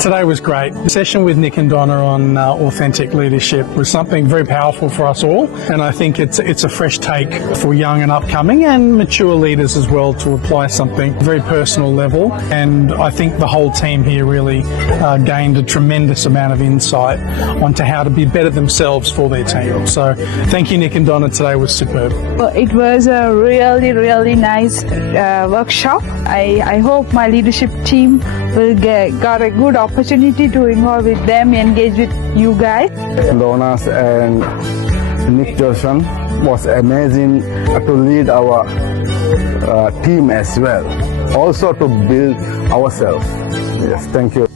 Today was great. The session with Nick and Donna on authentic leadership was something very powerful for us all, and I think it's a fresh take for young and upcoming and mature leaders as well to apply something very personal level. And I think the whole team here really gained a tremendous amount of insight onto how to be better themselves for their team. So thank you, Nick and Donna. Today was superb. Well, it was a really nice workshop. I hope my leadership team will got a good opportunity to involve with them, engage with you guys. Donas and Nick Jonsson was amazing to lead our team as well. Also to build ourselves. Yes, thank you.